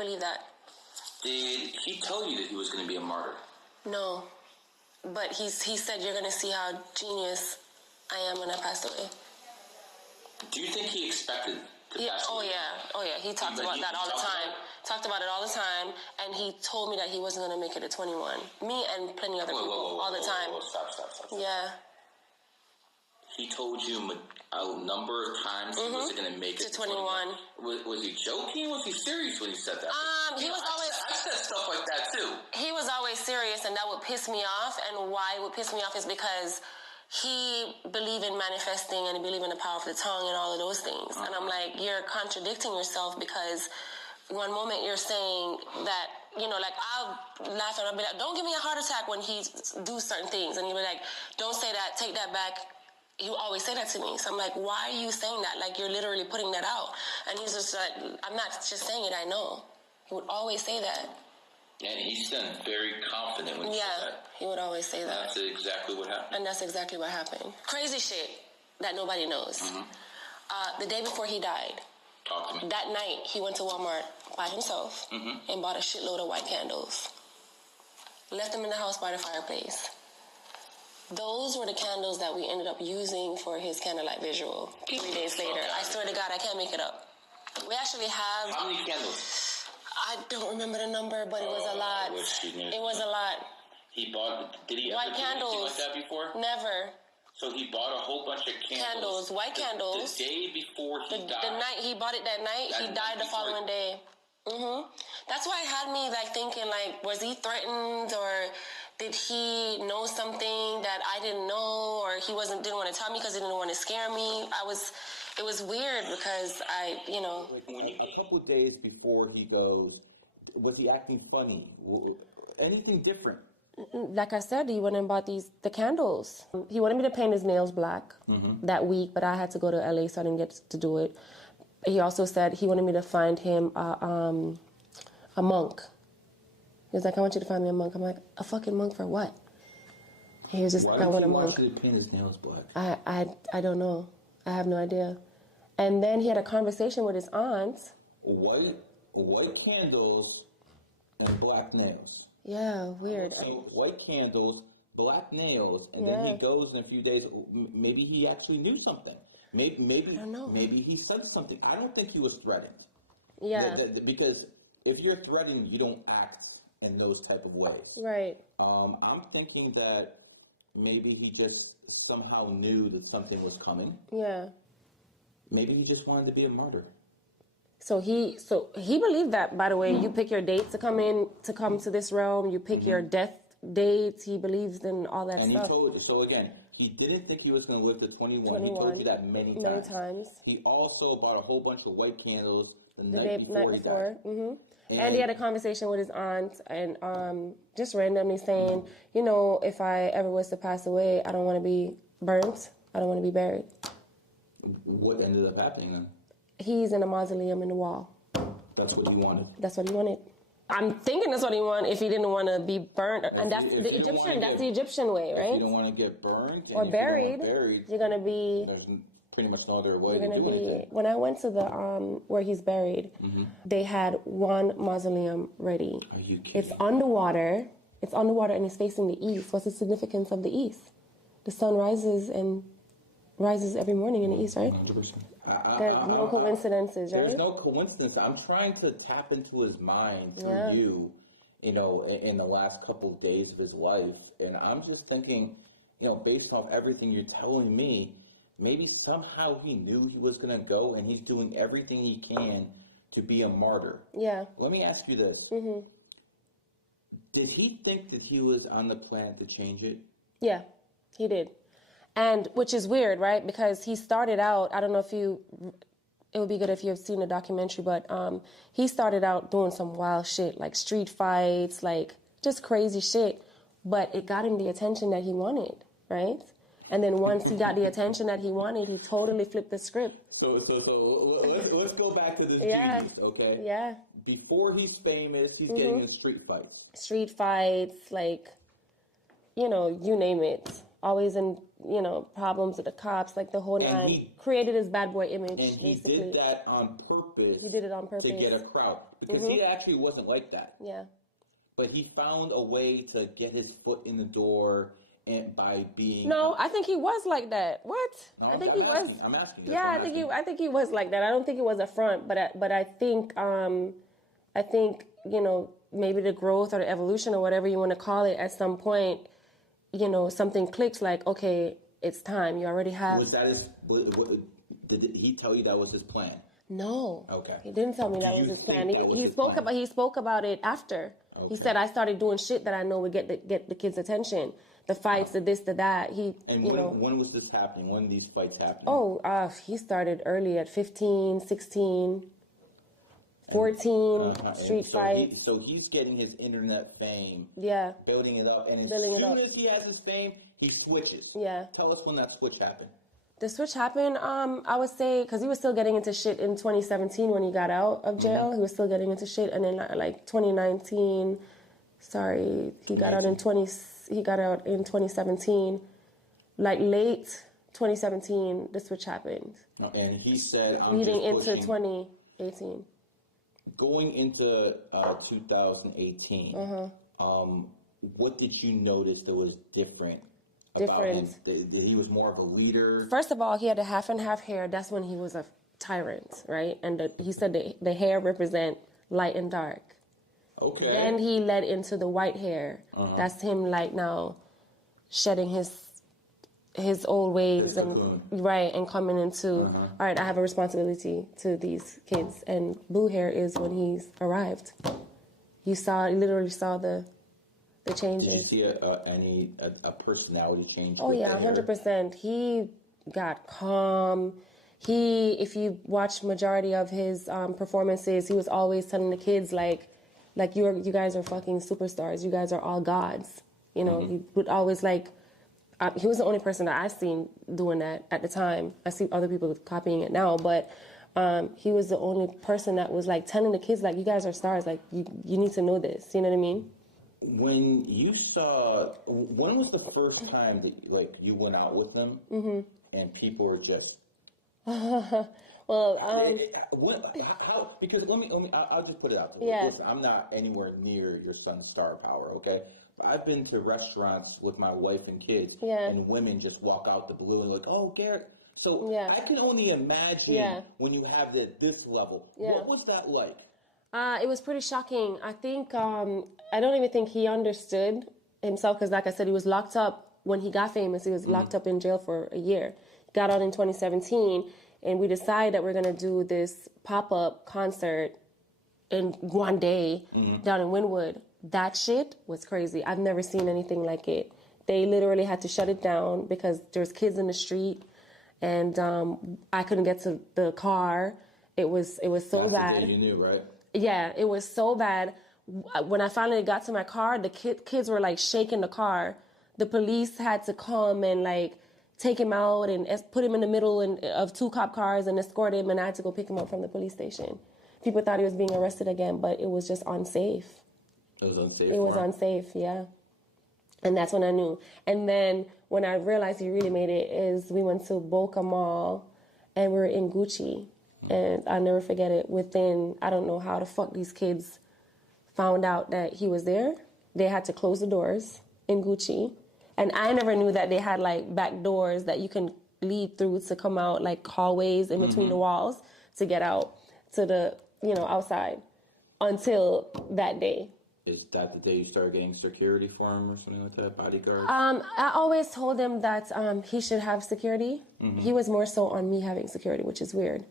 believe that. Did he tell you that he was going to be a martyr? No. But he said, you're going to see how genius I am when I passed away. Do you think he expected to pass away? Oh, yeah. He talked about that all the time. Talked about it all the time, and he told me that he wasn't going to make it at 21. Me and plenty other people all the time. Stop. Yeah. He told you a number of times he wasn't going to make it to 21. Was he joking? Was he serious when he said that? He was always... I said stuff like that, too. He was always serious, and that would piss me off, and why it would piss me off is because he believed in manifesting and he believed in the power of the tongue and all of those things. And I'm like, you're contradicting yourself, because one moment you're saying that, like, I'll laugh and I'll be like, don't give me a heart attack when he do certain things. And you'll be like, don't say that, take that back. You always say that to me. So I'm like, why are you saying that? Like, you're literally putting that out. And he's just like, I'm not just saying it, I know. He would always say that. And he sounded very confident when he said that. Yeah, he would always say that. That's exactly what happened. And that's exactly what happened. Crazy shit that nobody knows. The day before he died, talk to me. That night, he went to Walmart by himself and bought a shitload of white candles. Left them in the house by the fireplace. Those were the candles that we ended up using for his candlelight visual 3 days later. I swear to God, I can't make it up. We actually have... How many candles? I don't remember the number, but it was a lot. It was a lot. He bought... Did he white ever candles. do anything like that before? Never. So he bought a whole bunch of candles. White candles. The day before he died. The night he bought it that night, he died the following day. That's why it had me like thinking, like, was he threatened, or did he know something that I didn't know, or he didn't want to tell me because he didn't want to scare me. It was weird because A couple of days before he goes, was he acting funny? Anything different? Like I said, he went and bought the candles. He wanted me to paint his nails black that week, but I had to go to LA, so I didn't get to do it. He also said he wanted me to find him a monk. He was like, I want you to find me a monk. I'm like, a fucking monk for what? He was just like, I want a monk. Why did he paint his nails black? I don't know. I have no idea. And then he had a conversation with his aunt. White candles and black nails. Yeah, weird. So white candles, black nails, and then he goes in a few days. Maybe he actually knew something. Maybe I don't know. Maybe he said something. I don't think he was threatened. Yeah. Because if you're threatened, you don't act in those type of ways. Right. I'm thinking that maybe he just somehow knew that something was coming. Yeah. Maybe he just wanted to be a martyr. So he believed that, by the way. You pick your dates to come to this realm. You pick your death dates. He believes in all that stuff. And he told you. So again, he didn't think he was going to live to 21. He told you that many times. He also bought a whole bunch of white candles the night before he died. And he had a conversation with his aunt, and just randomly saying, if I ever was to pass away, I don't want to be burnt. I don't want to be buried. What ended up happening then? He's in a mausoleum in the wall. That's what he wanted. That's what he wanted. I'm thinking that's what he wanted if he didn't want to be burnt. And that's the Egyptian way, right? If you don't want to get burned or buried, you're going to be... There's pretty much no other way to do it. When I went to the where he's buried, they had one mausoleum ready. Are you kidding? It's underwater. It's underwater and it's facing the east. What's the significance of the east? The sun rises every morning in the east, right? 100%. There's no coincidences, right? There's no coincidence. I'm trying to tap into his mind through you, in the last couple of days of his life. And I'm just thinking, based off everything you're telling me, maybe somehow he knew he was going to go and he's doing everything he can to be a martyr. Yeah. Let me ask you this. Did he think that he was on the planet to change it? Yeah, he did. And which is weird, right? Because he started out, I don't know if it would be good if you have seen the documentary, but he started out doing some wild shit, like street fights, like just crazy shit. But it got him the attention that he wanted, right? And then once he got the attention that he wanted, he totally flipped the script. So let's go back to this genius, okay? Yeah. Before he's famous, he's getting in street fights. Street fights, like, you name it. Always in problems with the cops, like the whole And nine. he Created his bad boy image, And he basically. did that on purpose. He did it on purpose. To get a crowd. Because he actually wasn't like that. Yeah. But he found a way to get his foot in the door and by being... No, I think he was like that. What? No, I think he was... I'm asking. Yeah, I think he was like that. I don't think it was a front, but I think, maybe the growth or the evolution or whatever you want to call it, at some point, something clicks like, okay, it's time. You already have... Was that his... Did he tell you that was his plan? No. Okay. He didn't tell me that was his plan. He spoke about it after. Okay. He said, I started doing shit that I know would get the kids' attention. The fights, the this, the that. When was this happening? When these fights happening? Oh, he started early at 15, 16... 14 street fights. So he's getting his internet fame. Yeah. Building it up. And as soon as he has his fame, he switches. Yeah. Tell us when that switch happened. The switch happened, I would say, because he was still getting into shit in 2017 when he got out of jail. He was still getting into shit. And then, like, 2019, he got out in 2017. Like, late 2017, the switch happened. And he said... leading into 2018. Going into 2018, what did you notice that was different about him? That he was more of a leader? First of all, he had a half and half hair. That's when he was a tyrant, right? And he said the hair represent light and dark. Okay. Then he led into the white hair. That's him, like, now shedding his old ways and coming into all right, I have a responsibility to these kids. And blue hair is when he's arrived. You literally saw the changes. Did you see a personality change? Oh yeah, 100%. He got calm. If you watch majority of his performances, he was always telling the kids like you guys are fucking superstars. You guys are all gods. He would always he was the only person that I've seen doing that at the time. I see other people copying it now, but he was the only person that was like telling the kids, like, you guys are stars, like you need to know this. You know what I mean? When was the first time that you went out with them and people were just... Well, how? Because I'll just put it out there. Yeah. Listen, I'm not anywhere near your son's star power, okay? I've been to restaurants with my wife and kids, and women just walk out the blue and like, oh, Garrett. So I can only imagine when you have this level. Yeah. What was that like? It was pretty shocking. I think, I don't even think he understood himself because, like I said, he was locked up when he got famous. He was locked up in jail for a year. Got out in 2017, and we decided that we're going to do this pop-up concert in one day down in Wynwood. That shit was crazy. I've never seen anything like it. They literally had to shut it down because there's kids in the street, and I couldn't get to the car. It was so That's bad. The day you knew, right? Yeah, it was so bad. When I finally got to my car, the kids were like shaking the car. The police had to come and like take him out and put him in the middle of two cop cars and escort him, and I had to go pick him up from the police station. People thought he was being arrested again, but it was just unsafe. It was unsafe. It was unsafe, yeah. And that's when I knew. And then when I realized he really made it is we went to Boca Mall and we were in Gucci. And I'll never forget it. Within, I don't know how the fuck these kids found out that he was there. They had to close the doors in Gucci. And I never knew that they had like back doors that you can lead through to come out, like hallways in between the walls to get out to the, outside until that day. Is that the day you started getting security for him or something like that, bodyguard? I always told him that he should have security. He was more so on me having security, which is weird.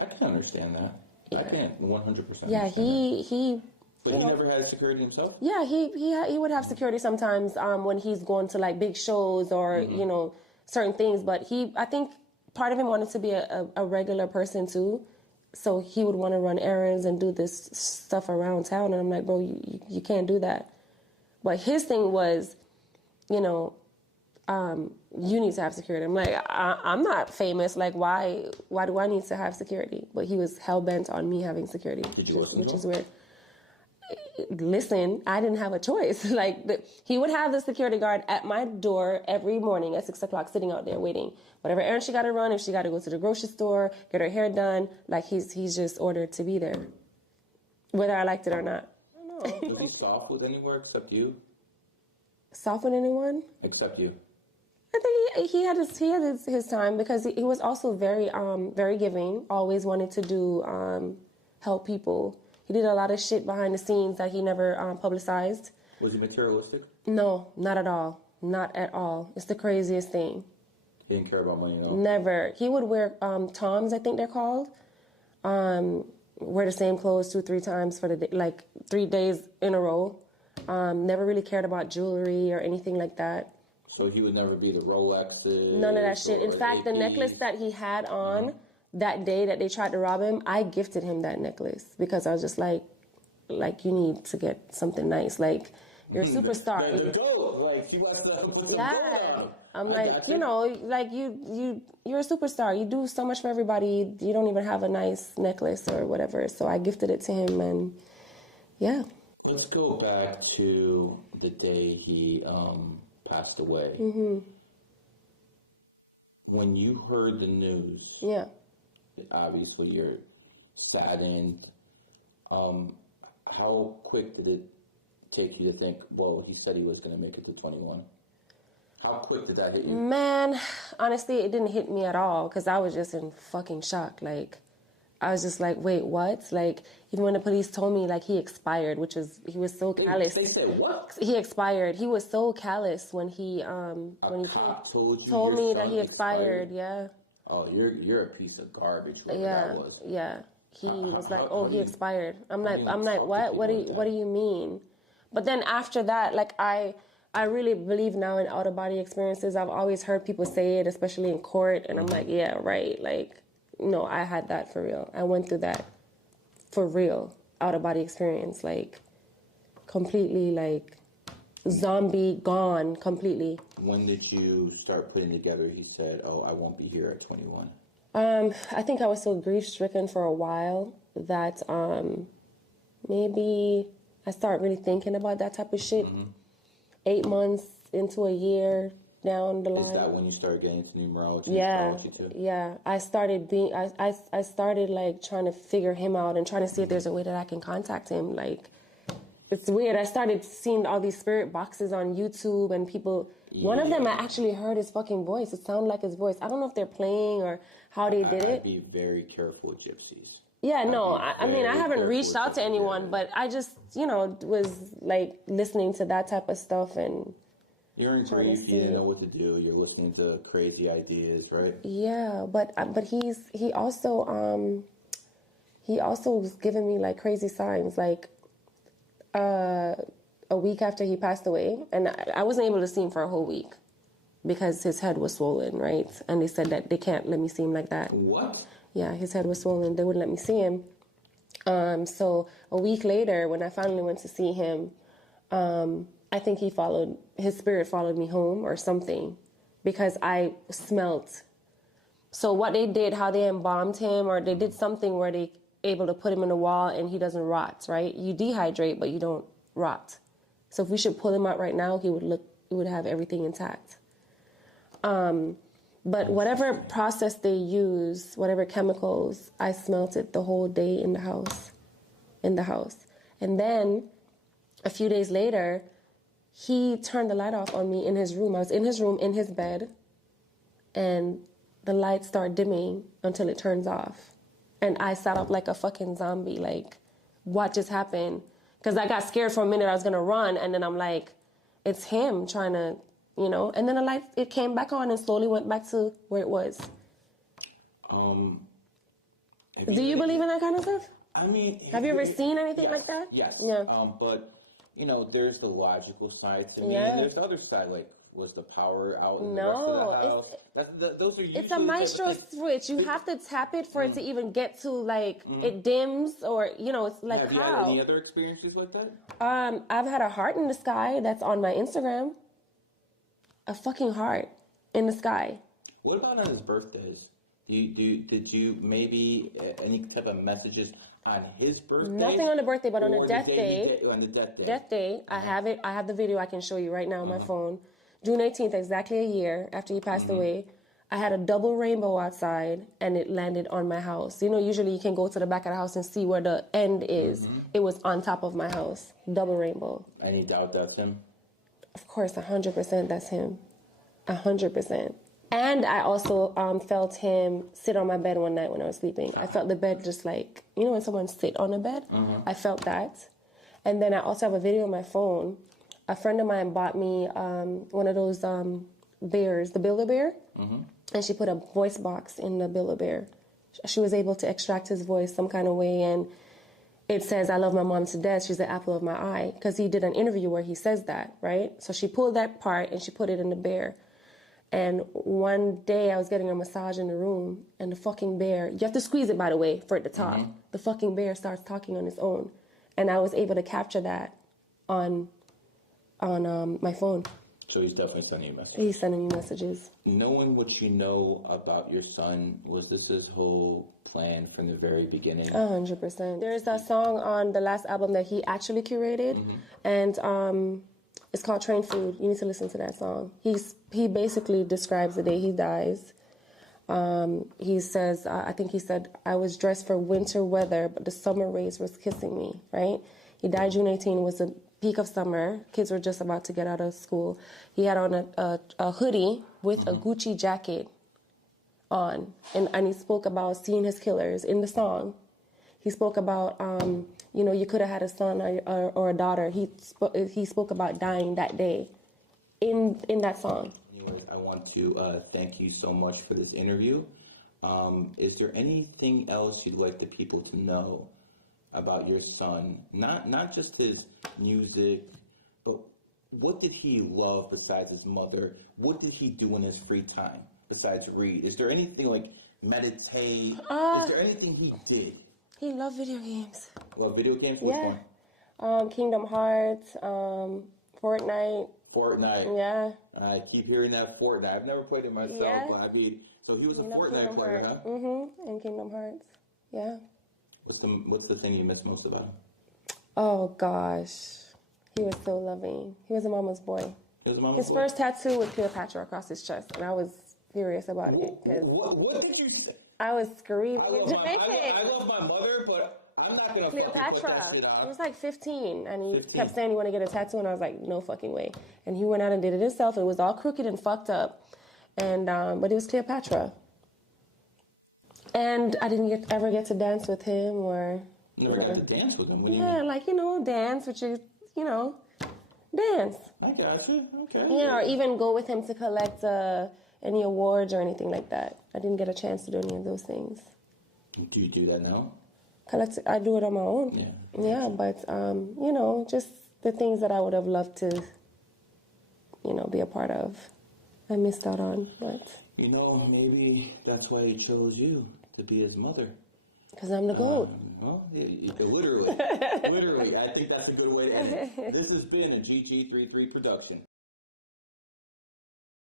I can understand that. Yeah. I can't 100%. Yeah, he. But he never had security himself? Yeah, he would have security sometimes when he's going to like big shows or certain things. But I think part of him wanted to be a regular person too. So he would want to run errands and do this stuff around town. And I'm like, bro, you can't do that. But his thing was, you need to have security. I'm like, I'm not famous. Like, why do I need to have security? But he was hell-bent on me having security. Did you listen to him? Which is weird. listen, I didn't have a choice. Like, he would have the security guard at my door every morning at 6 o'clock, sitting out there waiting. Whatever errand she got to run, if she got to go to the grocery store, get her hair done, like, he's just ordered to be there, whether I liked it or not. I don't know. Was he soft with anywhere except you? Soft with anyone? Except you. I think he had his time, because he was also very giving. Always wanted to do help people. He did a lot of shit behind the scenes that he never publicized. Was he materialistic? No, not at all. Not at all. It's the craziest thing. He didn't care about money at all? Never. He would wear toms, I think they're called. Wear the same clothes 2-3 times for the day, like 3 days in a row. Never really cared about jewelry or anything like that. So he would never be the Rolexes? None of that shit. In fact, the necklace that he had on that day that they tried to rob him, I gifted him that necklace, because I was just like, you need to get something nice. Like, you're a superstar. The gold. Like, she wants to put some gold on. I'm like, you know, like, you're a superstar. You do so much for everybody. You don't even have a nice necklace or whatever. So I gifted it to him, and yeah. Let's go back to the day he passed away. Mm-hmm. When you heard the news, yeah, obviously you're saddened. How quick did it take you to think, well, he said he was going to make it to 21? How quick did that hit you? Man, honestly, it didn't hit me at all, because I was just in fucking shock. Like, I was just like, wait, what? Like, even when the police told me, like, he expired, which is, he was so callous. They said what? He expired. He was so callous when he told me that he expired. Yeah. Oh, you're a piece of garbage. Yeah. That was. Yeah. He was like, oh, he expired. I'm like, what? What do you mean? But then after that, like, I really believe now in out of body experiences. I've always heard people say it, especially in court, and I'm like, yeah, right. Like, no, I had that for real. I went through that for real, out of body experience, like, completely, like, zombie gone completely. When did you start putting together, he said, oh, I won't be here at 21? I think I was so grief-stricken for a while that maybe I started really thinking about that type of shit. 8 months into a year down the line. Is that when you started getting into numerology? Yeah, Astrology too? yeah. I started like trying to figure him out and trying to see if there's a way that I can contact him. Like, it's weird. I started seeing all these spirit boxes on YouTube, and people. Yeah. One of them, I actually heard his fucking voice. It sounded like his voice. I don't know if they're playing or how they did it. I'd be very careful with gypsies. Yeah, no, I mean, I haven't reached out to anyone, but I just, was like listening to that type of stuff and. You're in grief. You didn't know what to do. You're listening to crazy ideas, right? Yeah, but he also was giving me like crazy signs, like a week after he passed away, and I wasn't able to see him for a whole week because his head was swollen, right? And they said that they can't let me see him like that. What? Yeah, his head was swollen. They wouldn't let me see him. So a week later, when I finally went to see him, I think his spirit followed me home or something, because I smelt. So what they did, how they embalmed him, or they did something where they able to put him in a wall and he doesn't rot, right? You dehydrate, but you don't rot. So if we should pull him out right now, he would have everything intact. But whatever process they use, whatever chemicals, I smelt it the whole day in the house. And then a few days later, he turned the light off on me in his room. I was in his room, in his bed, and the lights start dimming until it turns off. And I sat up like a fucking zombie, like, what just happened? Because I got scared for a minute. I was going to run, and then I'm like, it's him trying to, And then the light, it came back on and slowly went back to where it was. Do you believe in that kind of stuff? I mean... Have you ever seen anything like that? Yes. Yeah. But, there's the logical side to me, Yeah. and there's the other side, like, was the power out in No, the rest of the house? Those are usually it's a maestro switch. You have to tap it for it to even get to, like, it dims or, it's like Have how. you had any other experiences like that? I've had a heart in the sky that's on my Instagram. A fucking heart in the sky. What about on his birthdays? Did you maybe any type of messages? on his birthday? Nothing on the birthday, but on the death day. On the death day. Death day. I have it. I have the video I can show you right now on my phone. June 18th, exactly a year after he passed away. I had a double rainbow outside, and it landed on my house. You know, usually you can go to the back of the house and see where the end is. It was on top of my house. Double rainbow. Any doubt that's him? Of course, 100% that's him. 100%. And I also felt him sit on my bed one night when I was sleeping. I felt the bed just like, you know when someone sit on a bed? I felt that. And then I also have a video on my phone. A friend of mine bought me one of those bears, the Build-A-Bear. And she put a voice box in the Build-A-Bear. She was able to extract his voice some kind of way, and it says, I love my mom to death, she's the apple of my eye, because he did an interview where he says that, right? So she pulled that part and she put it in the bear. And one day I was getting a massage in the room, and the fucking bear, you have to squeeze it, by the way, for it to talk. The fucking bear starts talking on its own. And I was able to capture that on my phone. So he's definitely sending you messages. He's sending you messages. Knowing what you know about your son, was this his whole plan from the very beginning? 100%. There's a song on the last album that he actually curated, and it's called Train Food. You need to listen to that song. He basically describes the day he dies. He says, I think he said, I was dressed for winter weather, but the summer rays was kissing me, right? He died June 18, was the peak of summer. Kids were just about to get out of school. He had on a hoodie with a Gucci jacket on. And he spoke about seeing his killers in the song. He spoke about, you know, you could have had a son or a daughter. He spoke about dying that day in that song. Anyways, I want to thank you so much for this interview. Is there anything else you'd like the people to know about your son? Not just his music, but what did he love besides his mother? What did he do in his free time besides read? Is there anything like meditate? Is there anything he did? He loved video games. Love video games? Which Yeah. one? Kingdom Hearts, Fortnite. Fortnite. Yeah. I keep hearing that Fortnite. I've never played it myself, Yeah. but I mean, so he was a Fortnite player, huh? And Kingdom Hearts. Yeah. What's the thing you miss most about him? Oh gosh, he was so loving. He was a mama's boy. He was a mama's His boy? first tattoo was Cleopatra across his chest, and I was furious about it because What did you say? I was screaming. I love my mother, but I'm not gonna fucking put that Cleopatra. shit He on. was like 15, and he 15. kept saying he wanted to get a tattoo, and I was like, no fucking way. And he went out and did it himself. It was all crooked and fucked up, and but it was Cleopatra. And I didn't ever get to dance with him or. Never got to dance with him. What do you Yeah, mean? like, dance with you, dance. I got you. Okay. Yeah, or even go with him to collect any awards or anything like that. I didn't get a chance to do any of those things. Do you do that now? I do it on my own. Yeah. Yeah, but, just the things that I would have loved to, be a part of. I missed out on, but. Maybe that's why he chose you to be his mother. Because I'm the GOAT. Well, literally. Literally. I think that's a good way to end it. This has been a GG33 production.